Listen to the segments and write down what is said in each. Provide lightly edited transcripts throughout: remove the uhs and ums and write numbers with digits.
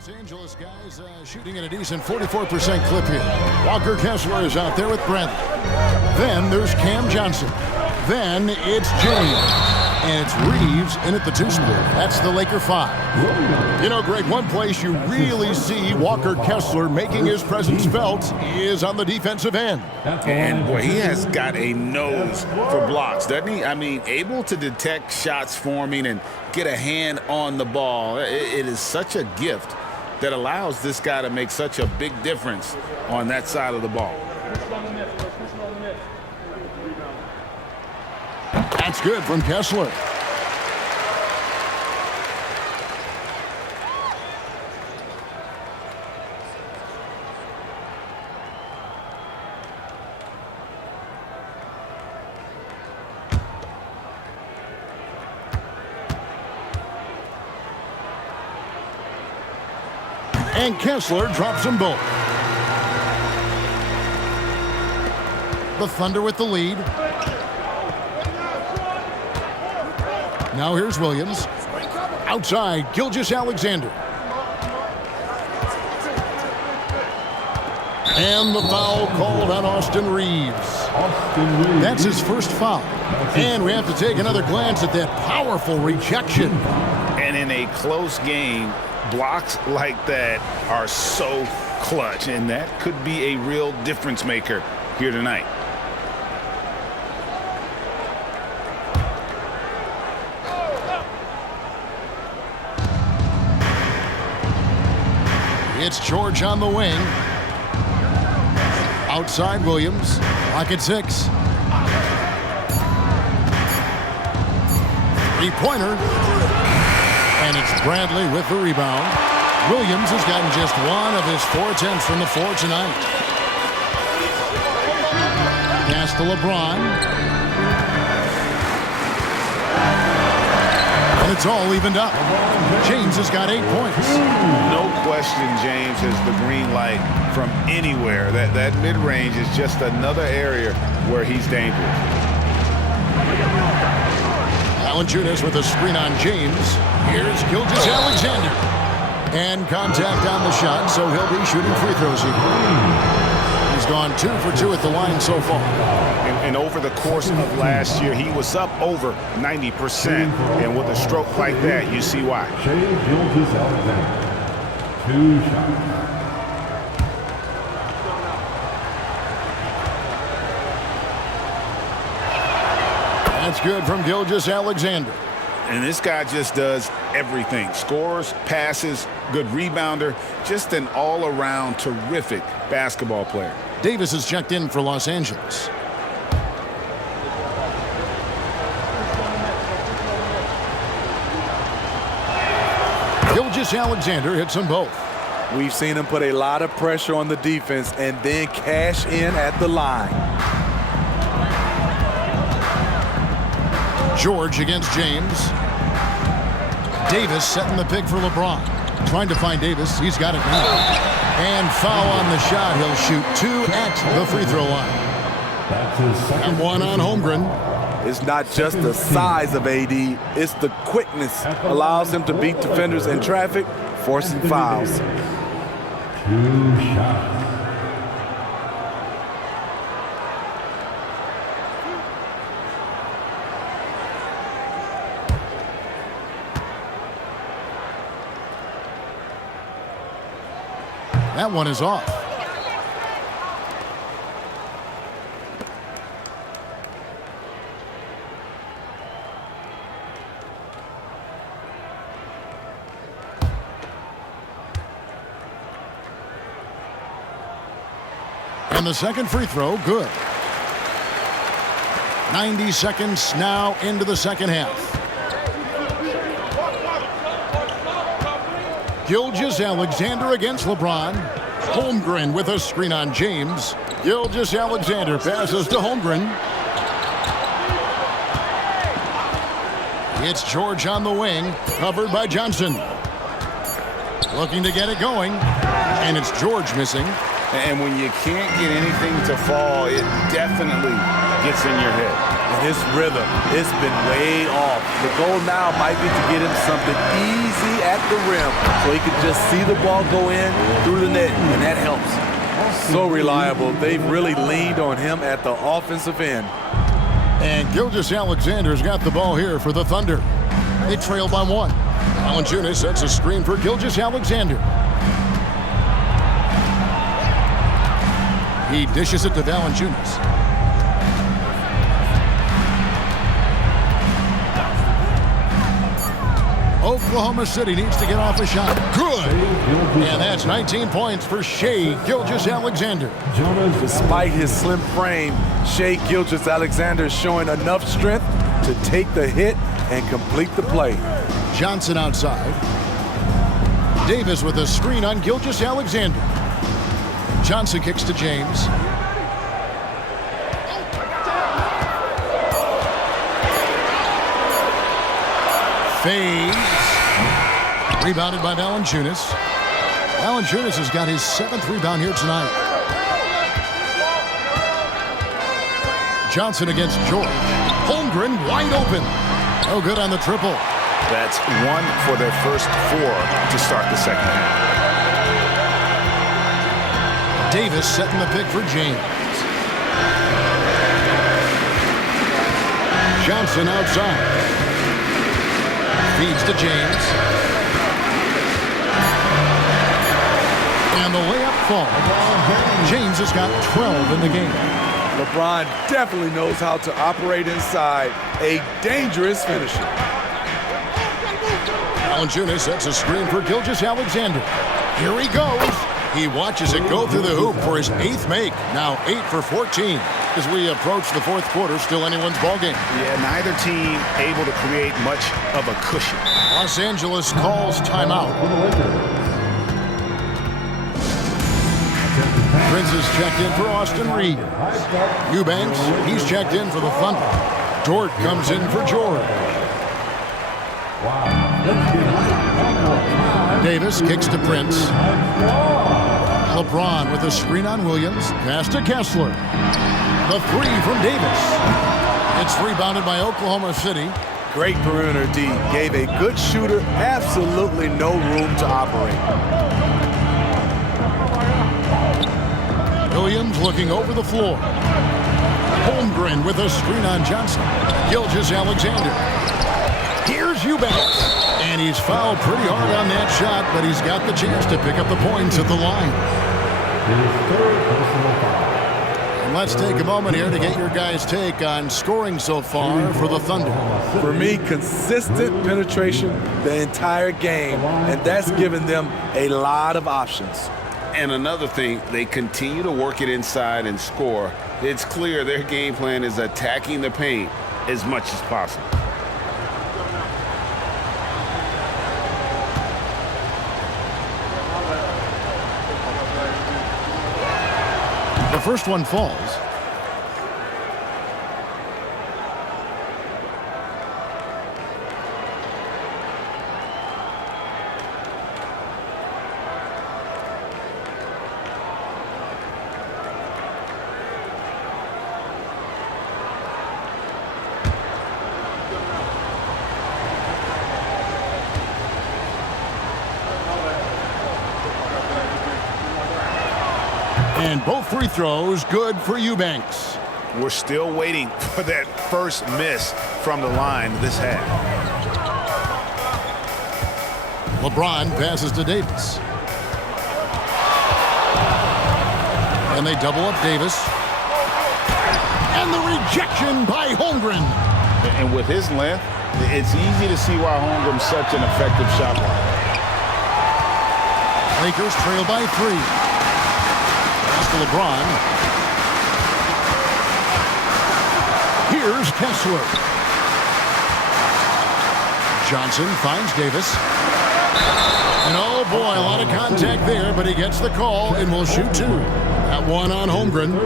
Los Angeles guys shooting at a decent 44% clip here. Walker Kessler is out there with Bradley. Then there's Cam Johnson. Then it's James. And it's Reeves in at the 2 split. That's the Laker 5. You know, Greg, one place you really see Walker Kessler making his presence felt is on the defensive end. And, boy, he has got a nose for blocks, doesn't he? I mean, able to detect shots forming and get a hand on the ball. It is such a gift that allows this guy to make such a big difference on that side of the ball. That's good from Kessler. And Kessler drops them both. The Thunder with the lead. Now here's Williams. Outside, Gilgeous-Alexander. And the foul called on Austin Reeves. That's his first foul. And we have to take another glance at that powerful rejection. And in a close game, blocks like that are so clutch, and that could be a real difference maker here tonight. It's George on the wing. Outside Williams. Clock at 6. Three-pointer. And it's Bradley with the rebound. Williams has gotten just one of his 4 attempts from the floor tonight. Pass to LeBron. And it's all evened up. James has got 8 points. No question James has the green light from anywhere. That mid-range is just another area where he's dangerous. Valanciunas with a screen on James. Here's Gilgeous-Alexander. And contact on the shot, so he'll be shooting free throws here. He's gone 2 for 2 at the line so far. And over the course of last year, he was up over 90%. And with a stroke like that, you see why. Gilgeous-Alexander. 2 shots. That's good from Gilgeous-Alexander. And this guy just does everything. Scores, passes, good rebounder. Just an all-around terrific basketball player. Davis has checked in for Los Angeles. Gilgeous-Alexander hits them both. We've seen him put a lot of pressure on the defense and then cash in at the line. George against James. Davis setting the pick for LeBron. Trying to find Davis. He's got it now. And foul on the shot. He'll shoot 2 at the free throw line. And 1 on Holmgren. It's not just the size of AD, it's the quickness. Allows him to beat defenders in traffic, forcing fouls. 2 shots. That one is off. And the second free throw, good. 90 seconds now into the second half. Gilgeous-Alexander against LeBron. Holmgren with a screen on James. Gilgeous-Alexander passes to Holmgren. It's George on the wing, covered by Johnson. Looking to get it going, and it's George missing. And when you can't get anything to fall, it definitely gets in your head. his rhythm, it's been way off. The goal now might be to get him something easy at the rim so he can just see the ball go in through the net, and that helps. So reliable. They've really leaned on him at the offensive end. And Gilgeous-Alexander's got the ball here for the Thunder. They trail by 1. Valanciunas sets a screen for Gilgeous-Alexander. He dishes it to Valanciunas. Oklahoma City needs to get off a shot. Good! And that's 19 points for Shai Gilgeous-Alexander. Despite his slim frame, Shai Gilgeous-Alexander is showing enough strength to take the hit and complete the play. Johnson outside. Davis with a screen on Gilgeous-Alexander. Johnson kicks to James. Fades. Rebounded by Valanciunas. Valanciunas has got his 7th rebound here tonight. Johnson against George. Holmgren wide open. No good on the triple. That's 1 for their first 4 to start the second half. Davis setting the pick for James. Johnson outside. Feeds to James. And the layup falls. James has got 12 in the game. LeBron definitely knows how to operate inside. A dangerous finisher. Valanciunas sets a screen for Gilgeous-Alexander. Here he goes. He watches it go through the hoop for his 8th make. Now 8 for 14. As we approach the 4th quarter, still anyone's ballgame. Yeah, neither team able to create much of a cushion. Los Angeles calls timeout. Prince is checked in for Austin Reeves. Eubanks, he's checked in for the Thunder. Dort comes in for George. Davis kicks to Prince. LeBron with a screen on Williams. Pass to Kessler. The 3 from Davis. It's rebounded by Oklahoma City. Great perimeter D. Gave a good shooter absolutely no room to operate. Williams looking over the floor. Holmgren with a screen on Johnson. Gilgeous-Alexander. Here's Eubanks. And he's fouled pretty hard on that shot, but he's got the chance to pick up the points at the line. And let's take a moment here to get your guys' take on scoring so far for the Thunder. For me, consistent penetration the entire game, and that's given them a lot of options. And another thing, they continue to work it inside and score. It's clear their game plan is attacking the paint as much as possible. The first one falls. And both free throws good for Eubanks. We're still waiting for that first miss from the line this half. LeBron passes to Davis. And they double up Davis. And the rejection by Holmgren. And with his length, it's easy to see why Holmgren's such an effective shot blocker. Lakers trail by 3. To LeBron. Here's Kessler. Johnson finds Davis. And oh boy, a lot of contact there, but he gets the call and will shoot 2. That one on Holmgren.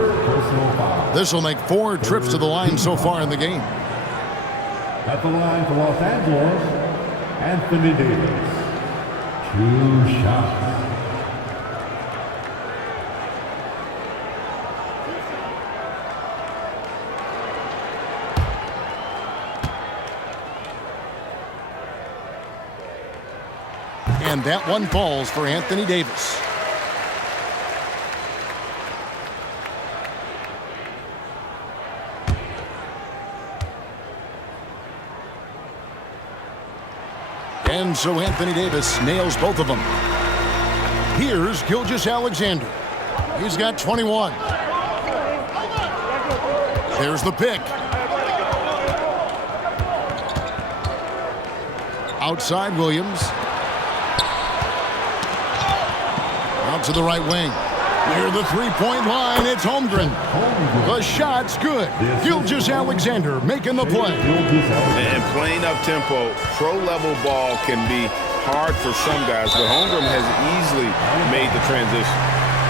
This will make 4 trips to the line so far in the game. At the line for Los Angeles, Anthony Davis. 2 shots. that one falls for Anthony Davis. And so Anthony Davis nails both of them. Here's Gilgeous-Alexander. He's got 21. There's the pick. Outside Williams. Out to the right wing. Near the three-point line, it's Holmgren. The shot's good. Gilgeous-Alexander making the play. And playing up-tempo, pro-level ball can be hard for some guys, but Holmgren has easily made the transition.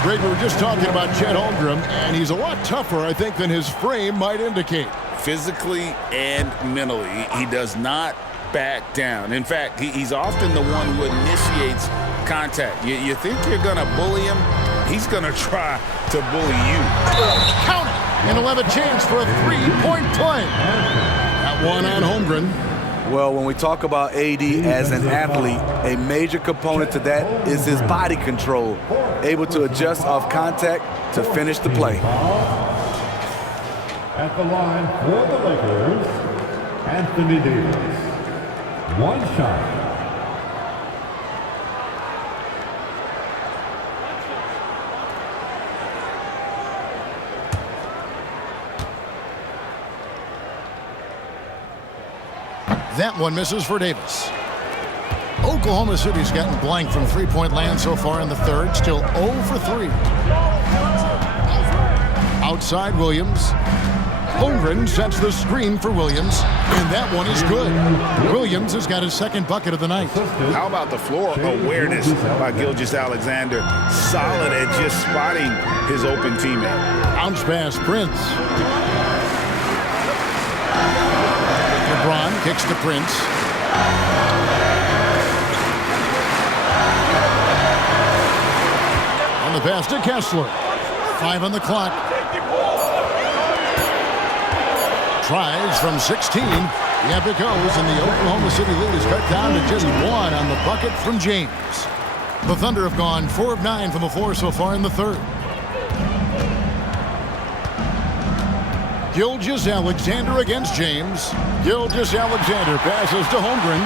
Greg, we were just talking about Chet Holmgren, and he's a lot tougher, I think, than his frame might indicate. Physically and mentally, he does not back down. In fact, he's often the one who initiates contact. You think you're going to bully him? He's going to try to bully you. Count it! And he'll have a chance for a three-point play. That one on Holmgren. Well, when we talk about AD as an athlete, a major component to that is his body control, able to adjust off contact to finish the play. At the line for the Lakers, Anthony Davis. One shot. That one misses for Davis. Oklahoma City's gotten blank from three-point land so far in the third. Still 0 for 3. Outside Williams. Holmgren sets the screen for Williams, and that one is good. Williams has got his second bucket of the night. How about the floor awareness by Gilgeous-Alexander? Solid at just spotting his open teammate. Bounce pass, Prince. LeBron kicks to Prince. On the pass to Kessler. 5 on the clock. Tries from 16. Yep, it goes, and the Oklahoma City lead is cut down to just 1 on the bucket from James. The Thunder have gone 4 of 9 from the floor so far in the third. Gilgeous-Alexander against James. Gilgeous-Alexander passes to Holmgren.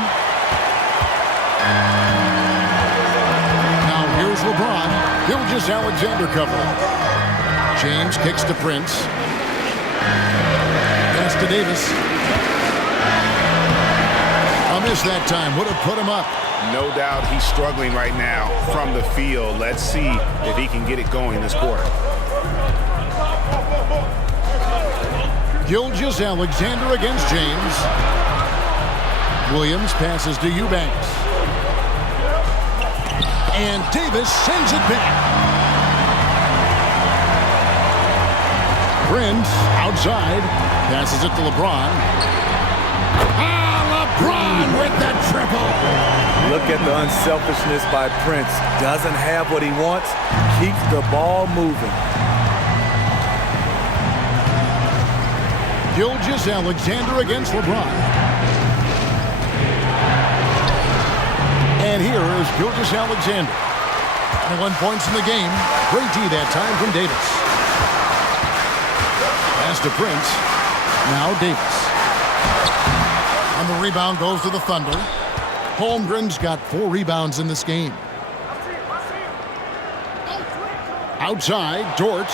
Now here's LeBron. Gilgeous-Alexander covering. James kicks to Prince. Pass to Davis. A miss that time. Would have put him up. No doubt he's struggling right now from the field. Let's see if he can get it going this quarter. Gilgeous-Alexander against James. Williams passes to Eubanks. And Davis sends it back. Prince outside. Passes it to LeBron. LeBron with the triple. Look at the unselfishness by Prince. Doesn't have what he wants. Keeps the ball moving. Gilgeous-Alexander against LeBron. And here is Gilgeous-Alexander. 21 points in the game. Great D that time from Davis. Pass to Prince. Now Davis. On the rebound goes to the Thunder. Holmgren's got 4 rebounds in this game. Outside, Dort.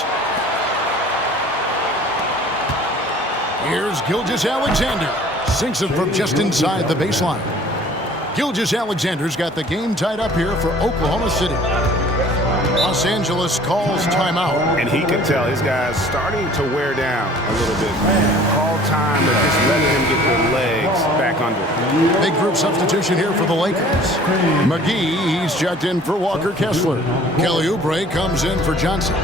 Here's Gilgeous-Alexander. Sinks it from just inside the baseline. Gilgeous-Alexander's got the game tied up here for Oklahoma City. Los Angeles calls timeout. And he can tell his guys starting to wear down a little bit. Call time to just let him get their legs back under. Big group substitution here for the Lakers. McGee, he's checked in for Walker Kessler. Kelly Oubre comes in for Johnson.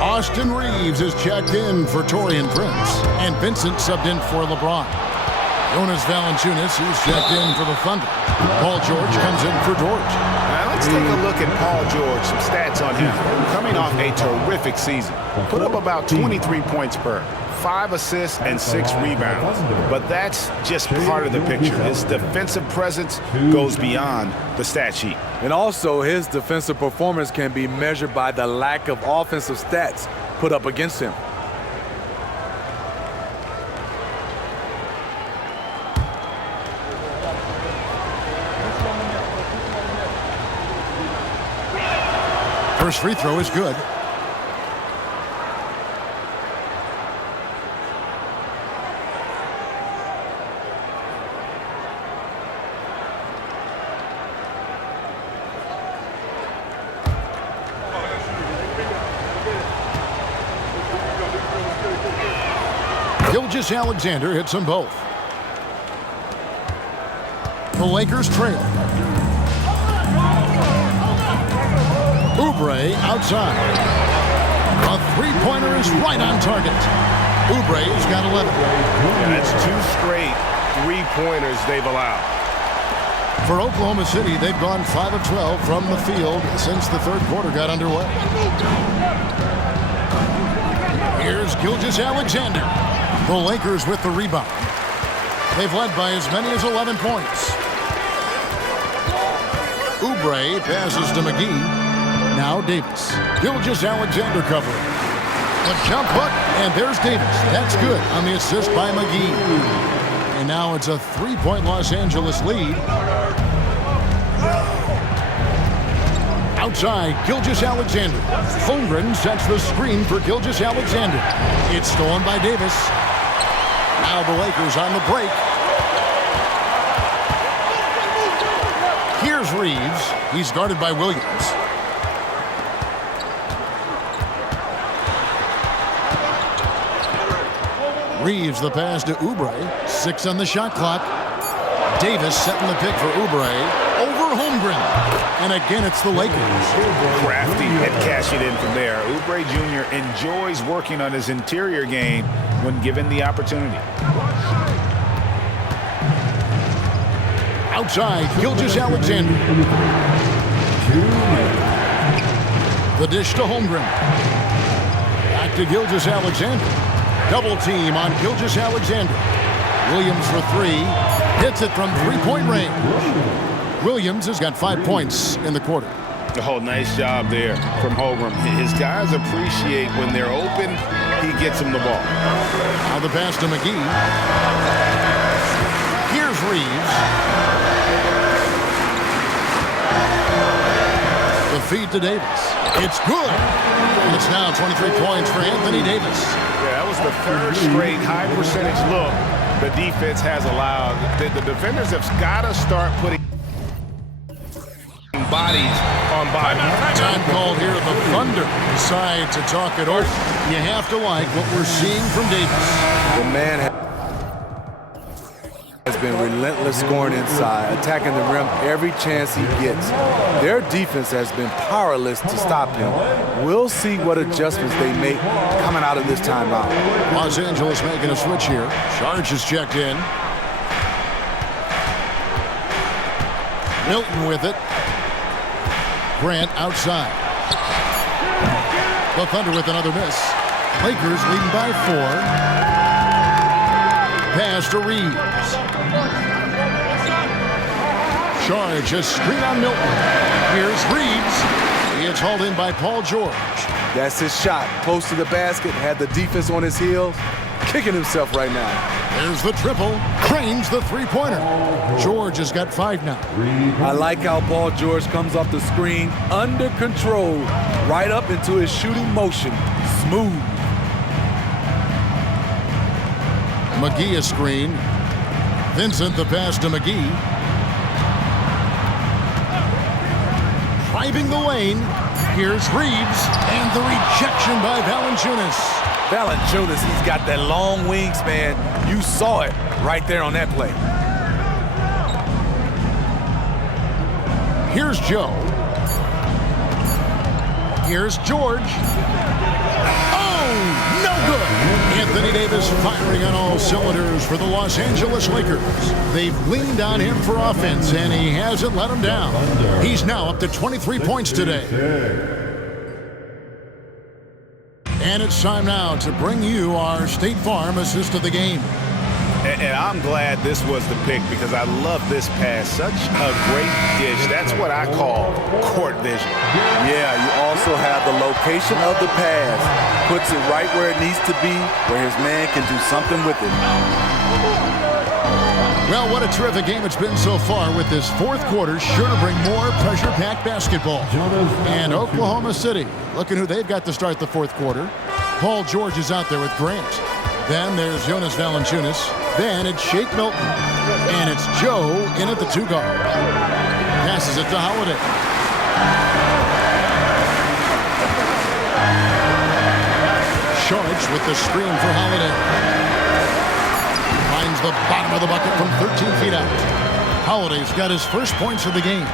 Austin Reeves is checked in for Taurean Prince. And Vincent subbed in for LeBron. Jonas Valanciunas, he's checked in for the Thunder. Paul George comes in for Dort. Now let's take a look at Paul George, some stats on him. Coming off a terrific season. Put up about 23 points per, 5 assists and 6 rebounds. But that's just part of the picture. His defensive presence goes beyond the stat sheet. And also, his defensive performance can be measured by the lack of offensive stats put up against him. First free throw is good. Gilgeous-Alexander hits them both. The Lakers trail. Oubre outside. A three-pointer is right on target. Oubre's got 11. Yeah, that's 2 straight three-pointers they've allowed. For Oklahoma City, they've gone 5 of 12 from the field since the third quarter got underway. Here's Gilgeous-Alexander. The Lakers with the rebound. They've led by as many as 11 points. Oubre passes to McGee. Now Davis. Gilgeous-Alexander covering. A jump hook, and there's Davis. That's good on the assist by McGee. And now it's a 3-point Los Angeles lead. Outside, Gilgeous-Alexander. Holmgren sets the screen for Gilgeous-Alexander. It's stolen by Davis. Now the Lakers on the break. Here's Reeves. He's guarded by Williams. Reeves the pass to Oubre. 6 on the shot clock. Davis setting the pick for Oubre. Over Holmgren. And again, it's the Lakers. Crafty at cashing in from there. Oubre Jr. enjoys working on his interior game when given the opportunity. Outside, Gilgeous-Alexander. The dish to Holmgren. Back to Gilgeous-Alexander. Double team on Gilgeous-Alexander. Williams for 3. Hits it from 3-point range. Williams has got 5 points in the quarter. Oh, nice job there from Holmgren. His guys appreciate when they're open, he gets them the ball. Now the pass to McGee. Here's Reeves. The feed to Davis. It's good. And it's now 23 points for Anthony Davis. Yeah, that was the 3rd straight high percentage look the defense has allowed. The defenders have got to start putting bodies on bodies. Time called here. The Thunder decide to talk it over. You have to like what we're seeing from Davis. The man has been relentless scoring inside, attacking the rim every chance he gets. Their defense has been powerless to stop him. We'll see what adjustments they make coming out of this timeout. Los Angeles making a switch here. Sarge is checked in. Milton with it. Grant outside. The Thunder with another miss. Lakers leading by 4. Pass to Reeves. Charge a screen on Milton. Here's Reeves. It's hauled in by Paul George. That's his shot. Close to the basket, had the defense on his heels, kicking himself right now. There's the triple. Cranes the three-pointer. George has got 5 now. I like how Paul George comes off the screen under control, right up into his shooting motion. Smooth. McGee a screen. Vincent the pass to McGee. Driving the lane. Here's Reeves. And the rejection by Valanciunas. Valanciunas, he's got that long wingspan. You saw it right there on that play. Here's Joe. Here's George. Oh, no good. Anthony Davis firing on all cylinders for the Los Angeles Lakers. They've leaned on him for offense, and he hasn't let them down. He's now up to 23 points today. And it's time now to bring you our State Farm assist of the game. And I'm glad this was the pick because I love this pass. Such a great dish. That's what I call court vision. Yeah, you also have the location of the pass. Puts it right where it needs to be, where his man can do something with it. Well, what a terrific game it's been so far with this fourth quarter. Sure to bring more pressure-packed basketball. And Oklahoma City, looking who they've got to start the fourth quarter. Paul George is out there with Grant. Then there's Jonas Valanciunas. Then it's Shake Milton. And it's Joe in at the 2-guard. Passes it to Holiday. Sharge with the screen for Holiday. Finds the bottom of the bucket from 13 feet out. Holiday's got his first points of the game.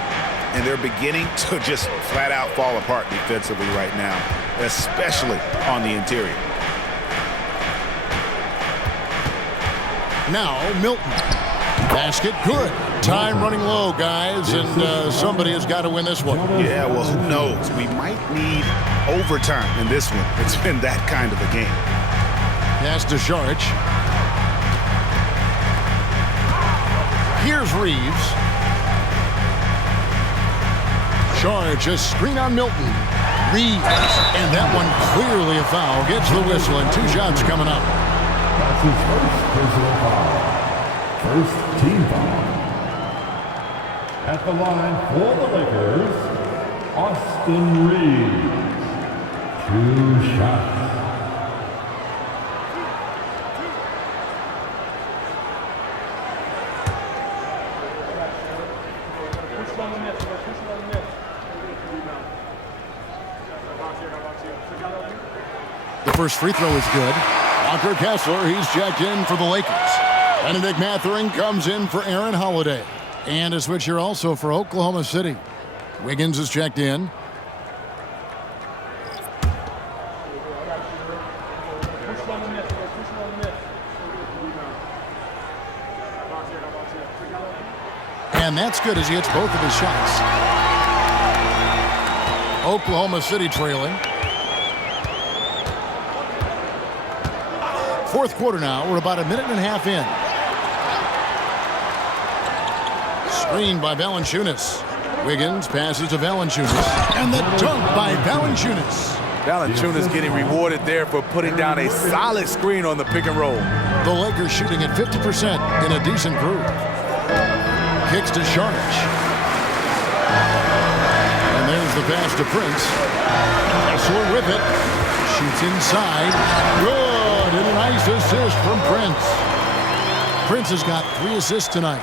And they're beginning to just flat out fall apart defensively right now, especially on the interior. Now Milton. Basket good. Time running low, guys, and somebody has got to win this one. Yeah, well, who knows? We might need overtime in this one. It's been that kind of a game. Pass to Sharge. Here's Reeves. Sharge, a screen on Milton. Reeves, and that one clearly a foul. Gets the whistle, and 2 shots coming up. That's his first personal foul. First team foul. At the line for the Lakers, Austin Reeves. 2 shots. The first free throw is good. Walker Kessler, he's checked in for the Lakers. Benedict Mathurin comes in for Aaron Holiday. And a switch here also for Oklahoma City. Wiggins is checked in. And that's good as he hits both of his shots. Oklahoma City trailing. Fourth quarter now. We're about a minute and a half in. Screen by Valanciunas. Wiggins passes to Valanciunas. And the dunk by Valanciunas. Valanciunas getting rewarded there for putting down a solid screen on the pick and roll. The Lakers shooting at 50% in a decent groove. Kicks to Sharge. And there's the pass to Prince. Kessler with it. Shoots inside. Good. And a nice assist from Prince. Prince has got 3 assists tonight.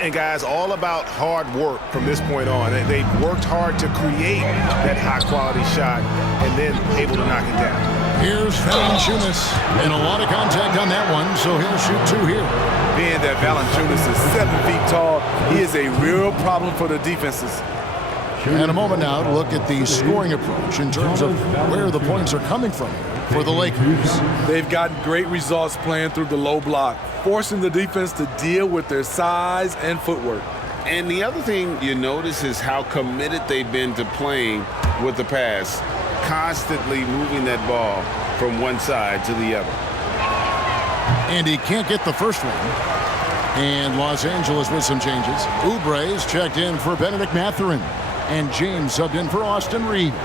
And guys, all about hard work from this point on. They've worked hard to create that high-quality shot and then able to knock it down. Here's Valanciunas. And a lot of contact on that one, so he'll shoot 2 here. Being that Valanciunas is 7 feet tall, he is a real problem for the defenses. And a moment now to look at the scoring approach in terms of where the points are coming from for the Lakers. They've gotten great results playing through the low block, forcing the defense to deal with their size and footwork. And the other thing you notice is how committed they've been to playing with the pass, constantly moving that ball from one side to the other. And he can't get the first one. And Los Angeles with some changes. Oubre's checked in for Benedict Mathurin. And James subbed in for Austin Reeves.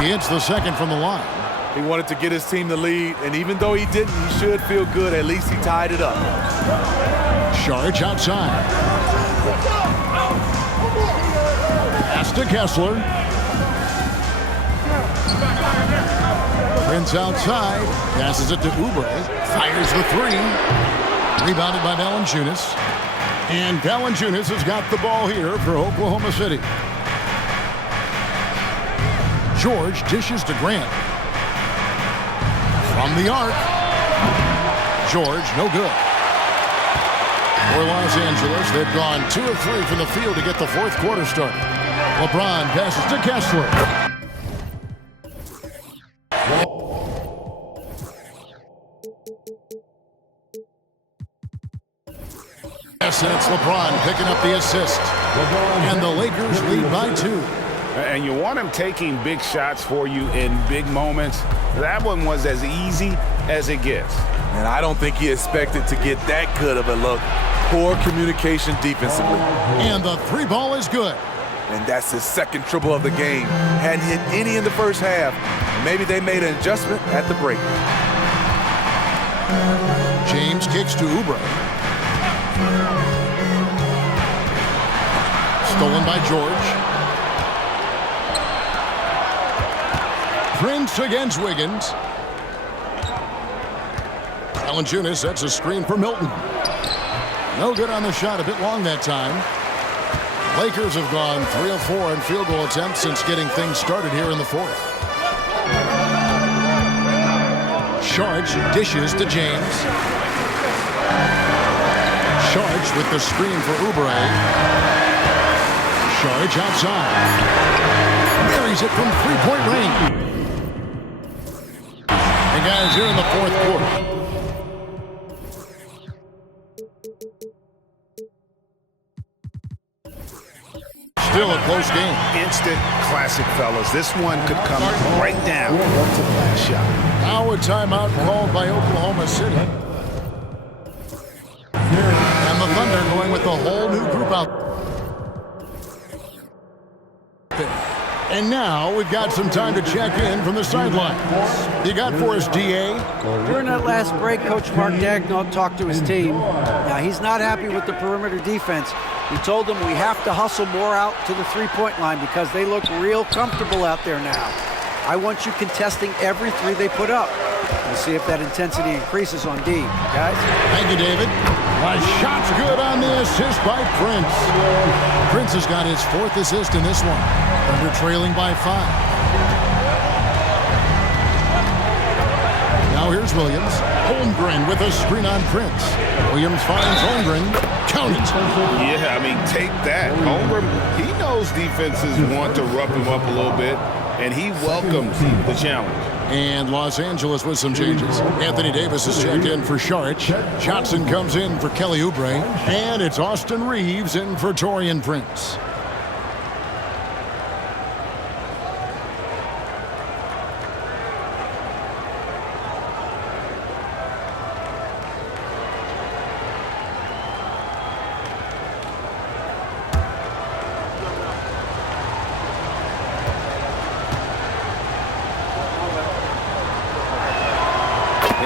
He hits the second from the line. He wanted to get his team the lead, and even though he didn't, he should feel good. At least he tied it up. Sharge outside. Pass to Kessler. Prince outside. Passes it to Oubre. Fires the 3. Rebounded by Valanciunas. And Valanciunas has got the ball here for Oklahoma City. George dishes to Grant. From the arc. George, no good. For Los Angeles, they've gone 2 of 3 from the field to get the fourth quarter started. LeBron passes to Kessler. Yes, and it's LeBron picking up the assist. And the Lakers lead by 2. And you want him taking big shots for you in big moments. That one was as easy as it gets. And I don't think he expected to get that good of a look. Poor communication defensively. And the 3 ball is good. And that's his second triple of the game. Hadn't hit any in the first half. Maybe they made an adjustment at the break. James kicks to Oubre. Stolen by George. Prince against Wiggins. Valanciunas sets a screen for Milton. No good on the shot, a bit long that time. Lakers have gone 3 of 4 in field goal attempts since getting things started here in the 4th. Sharge dishes to James. Sharge with the screen for Oubre. Sharge outside. Buries it from 3-point range. And guys, here in the 4th quarter. Still a close game. Instant classic, fellas. This one could come right down to the last shot. Now a timeout called by Oklahoma City. And the Thunder going with a whole new group out there. And now we've got some time to check in from the sidelines. You got for us, DA? During that last break, Coach Mark Daigneault talked to his team. Now, he's not happy with the perimeter defense. He told them we have to hustle more out to the three-point line because they look real comfortable out there now. I want you contesting every 3 they put up. We'll see if that intensity increases on D, guys. Thank you, David. A shot's good on the assist by Prince. Prince has got his 4th assist in this one. Thunder trailing by 5. Now here's Williams. Holmgren with a screen on Prince. Williams finds Holmgren. Count it. Yeah, I mean, take that. Holmgren, he knows defenses want to rough him up a little bit, and he welcomes the challenge. And Los Angeles with some changes. Anthony Davis is checked in for Sharich. Johnson comes in for Kelly Oubre. And it's Austin Reeves in for Taurean Prince.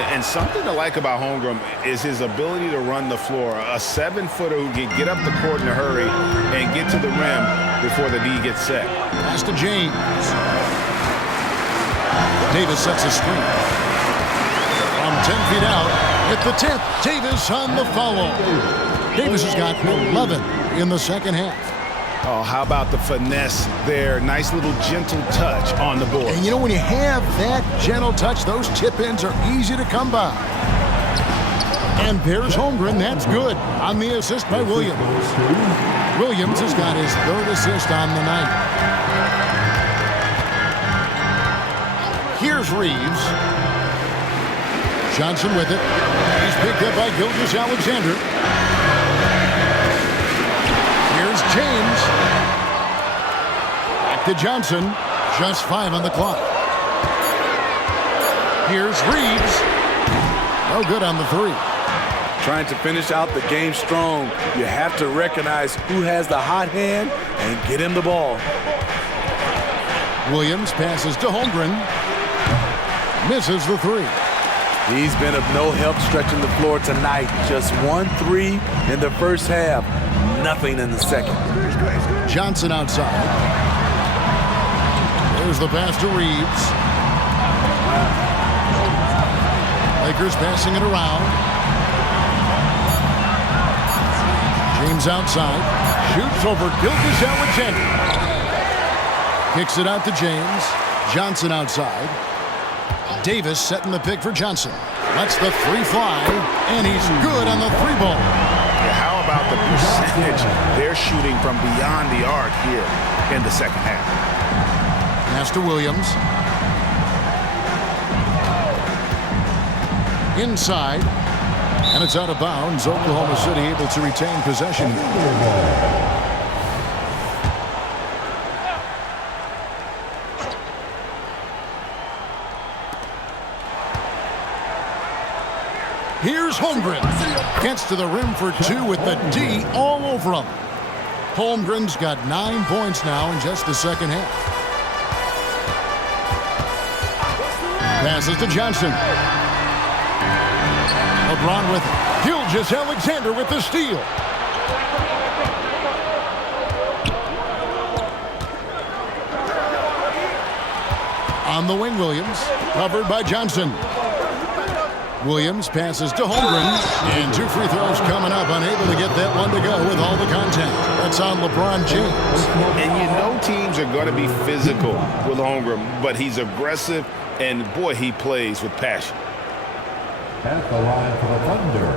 And something to like about Holmgren is his ability to run the floor. A 7-footer who can get up the court in a hurry and get to the rim before the D gets set. Pass to James. Davis sets a screen. From 10 feet out, at the 10th, Davis on the follow. Davis has got 11 in the second half. Oh, how about the finesse there? Nice little gentle touch on the board. And you know, when you have that gentle touch, those tip-ins are easy to come by. And there's Holmgren. That's good on the assist by Williams. Williams has got his 3rd assist on the night. Here's Reeves. Johnson with it. He's picked up by Gilgeous-Alexander. Here's James. Back to Johnson. Just 5 on the clock. Here's Reeves. No good on the 3. Trying to finish out the game strong, you have to recognize who has the hot hand and get him the ball. Williams passes to Holmgren. Misses the 3. He's been of no help stretching the floor tonight. Just 1 3 in the first half. Nothing in the second. Johnson outside. There's the pass to Reeves. Lakers passing it around. James outside. Shoots over Gilgeous-Alexander. Kicks it out to James. Johnson outside. Davis setting the pick for Johnson. Lets the 3 fly, and he's good on the 3 ball. Yeah, how about the percentage they're shooting from beyond the arc here in the second half? Pass to Williams. Inside. And it's out of bounds. Oklahoma City able to retain possession here. Here's Holmgren. Gets to the rim for two with the D all over him. Holmgren's got 9 points now in just the second half. Passes to Johnson. LeBron with it. Gilgeous-Alexander with the steal. On the wing, Williams. Covered by Johnson. Williams passes to Holmgren, and 2 free throws coming up, unable to get that one to go with all the contact. That's on LeBron James. And you know teams are going to be physical with Holmgren, but he's aggressive, and boy, he plays with passion. At the line for the Thunder,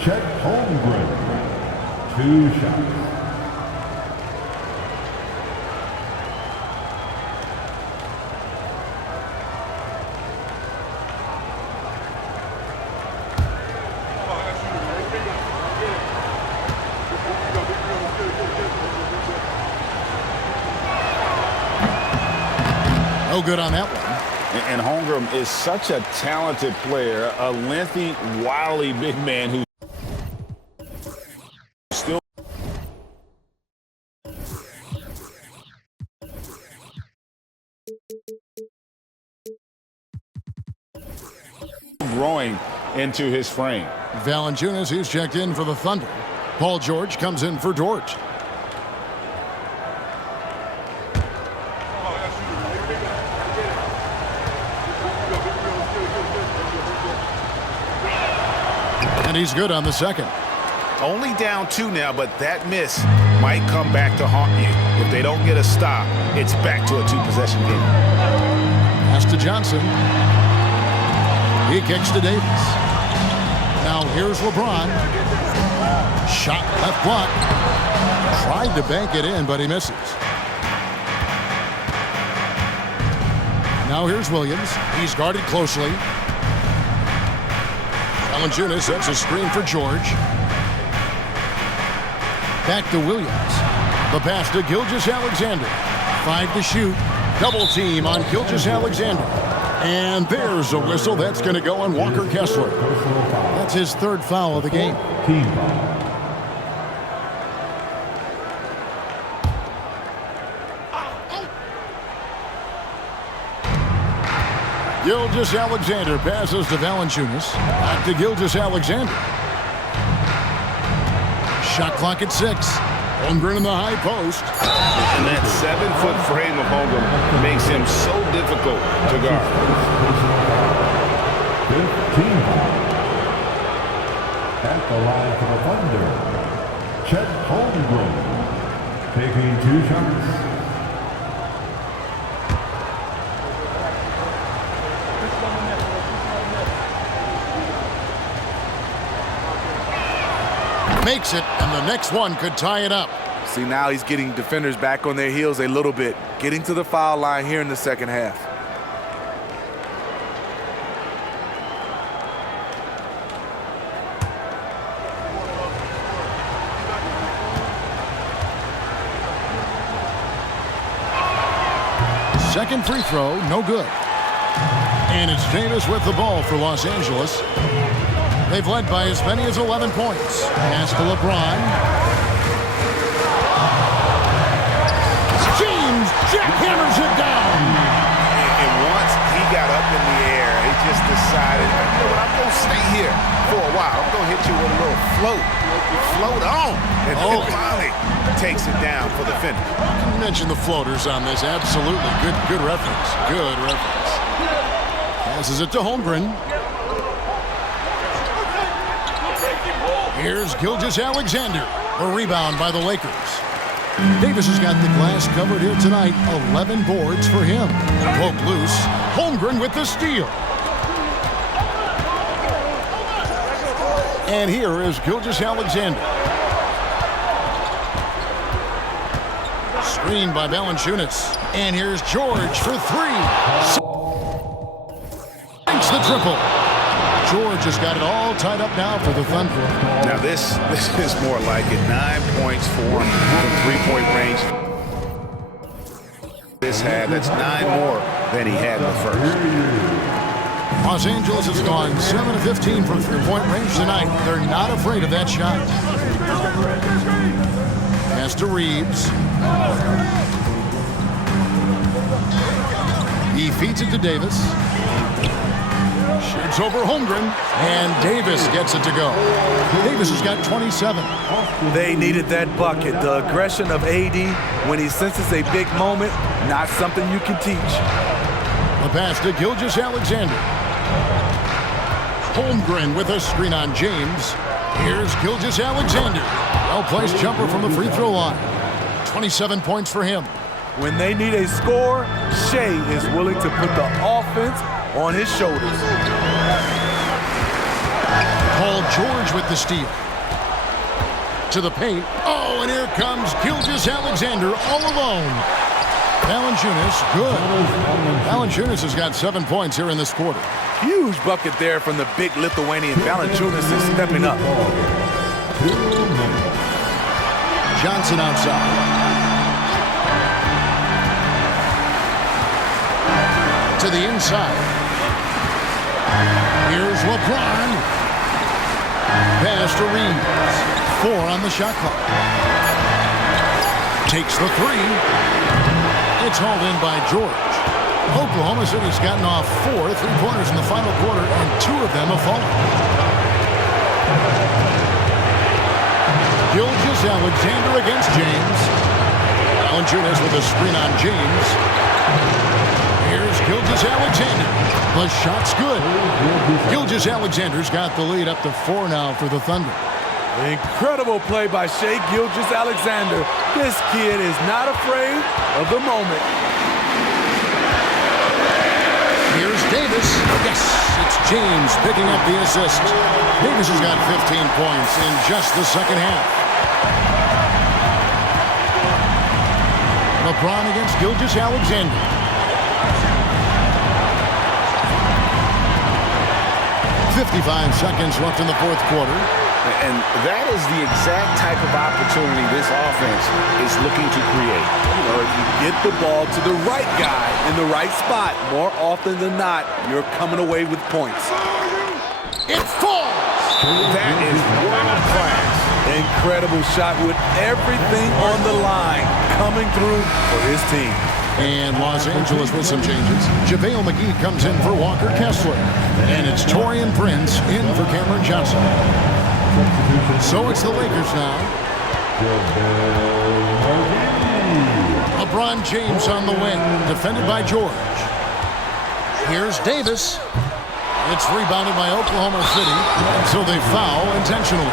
Chet Holmgren. 2 shots. No good on that one. And Holmgren is such a talented player, a lengthy, wily big man who still growing into his frame. Valanciunas, he's checked in for the Thunder. Paul George comes in for George. And he's good on the second. Only down 2 now, but that miss might come back to haunt you. If they don't get a stop, it's back to a 2-possession game. Pass to Johnson. He kicks to Davis. Now here's LeBron. Shot left block. Tried to bank it in, but he misses. Now here's Williams. He's guarded closely. Valanciunas sets a screen for George. Back to Williams. The pass to Gilgeous-Alexander. 5 to shoot. Double team on Gilgeous-Alexander. And there's a whistle that's going to go on Walker Kessler. That's his 3rd foul of the game. Team foul. Gilgeous-Alexander passes to Valanciunas. Back to Gilgeous-Alexander. Shot clock at 6. Holmgren in the high post. And that 7-foot frame of Holmgren makes him so difficult to guard. 15 foul. At the line for the Thunder, Chet Holmgren. Taking 2 shots. Makes it, and the next one could tie it up. See, now he's getting defenders back on their heels a little bit, getting to the foul line here in the second half. Second free throw, no good. And it's Davis with the ball for Los Angeles. They've led by as many as 11 points. Pass to LeBron. James jackhammers it down. And once he got up in the air, he just decided, you know what, I'm going to stay here for a while. I'm going to hit you with a little float. Float on. And then finally takes it down for the finish. You mentioned the floaters on this. Absolutely. Good reference. Good reference. Passes it to Holmgren. Here's Gilgeous-Alexander. A rebound by the Lakers. Davis has got the glass covered here tonight. 11 boards for him. Poke loose. Holmgren with the steal. And here is Gilgeous-Alexander. Screened by Valanciunas. And here's George for 3. Makes the triple. George has got it all tied up now for the Thunder. Now this is more like it. 9 points for him from three-point range. This half, that's 9 more than he had in the first. Los Angeles has gone 7 of 15 from three-point range tonight. They're not afraid of that shot. Pass to Reeves. He feeds it to Davis. Shoots over Holmgren, and Davis gets it to go. Davis has got 27. They needed that bucket. The aggression of AD when he senses a big moment, not something you can teach. The pass to Gilgeous-Alexander. Holmgren with a screen on James. Here's Gilgeous-Alexander. Well-placed jumper from the free throw line. 27 points for him. When they need a score, Shea is willing to put the offense on his shoulders. Paul George with the steal. To the paint. Oh, and here comes Gilgeous-Alexander all alone. Valanciunas, good. Valanciunas has got 7 points here in this quarter. Huge bucket there from the big Lithuanian. Valanciunas is stepping up. Johnson outside. To the inside. Here's LeBron. Pass to Reeves. 4 on the shot clock. Takes the 3. It's hauled in by George. Oklahoma City's gotten off 4 3-pointers in the final quarter, and 2 of them have fallen. Gilgeous-Alexander against James. Valanciunas with a screen on James. Here's Gilgeous-Alexander. The shot's good. Gilgeous-Alexander's got the lead up to 4 now for the Thunder. Incredible play by Shea Gilgeous-Alexander. This kid is not afraid of the moment. Here's Davis. Yes, it's James picking up the assist. Davis has got 15 points in just the second half. LeBron against Gilgeous-Alexander. 55 seconds left in the fourth quarter. And that is the exact type of opportunity this offense is looking to create. You know, if you get the ball to the right guy in the right spot, more often than not, you're coming away with points. It falls! That is world class. Incredible shot with everything on the line coming through for his team. And Los Angeles with some changes. JaVale McGee comes in for Walker Kessler. And it's Taurean Prince in for Cameron Johnson. So it's the Lakers now. LeBron James on the wing, defended by George. Here's Davis. It's rebounded by Oklahoma City, and so they foul intentionally.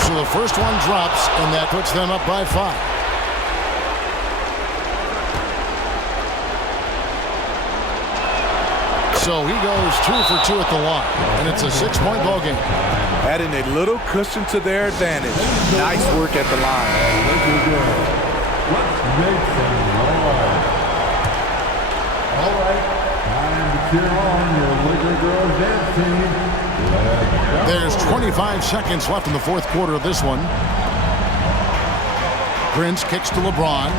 So the first one drops, and that puts them up by 5. So he goes 2 for 2 at the line, and it's a 6-point ball game. Adding a little cushion to their advantage. Nice work at the line. Let's make some noise. All right, time to cheer on your Laker girls dance team. There's 25 seconds left in the fourth quarter of this one. Prince kicks to LeBron.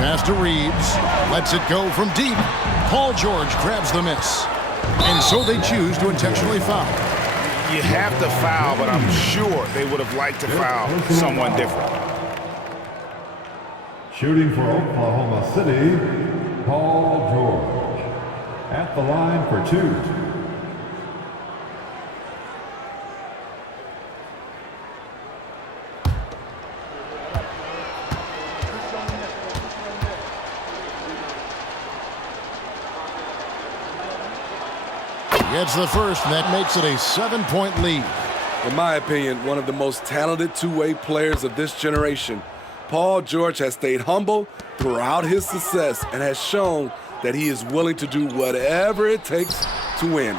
Pass to Reeves. Lets it go from deep. Paul George grabs the miss. And so they choose to intentionally foul. You have to foul, but I'm sure they would have liked to foul someone different. Shooting for Oklahoma City, Paul George. At the line for 2. gets the first, and that makes it a 7-point lead. In my opinion, one of the most talented two-way players of this generation. Paul George has stayed humble throughout his success and has shown that he is willing to do whatever it takes to win.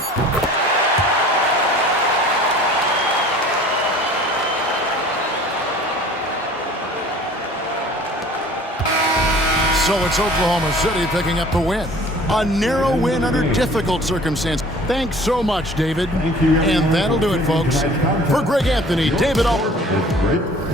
So it's Oklahoma City picking up the win. A narrow win under difficult circumstance. Thanks so much, David. Thank you, And that'll do it, folks. For Greg Anthony, David Albert. It's great.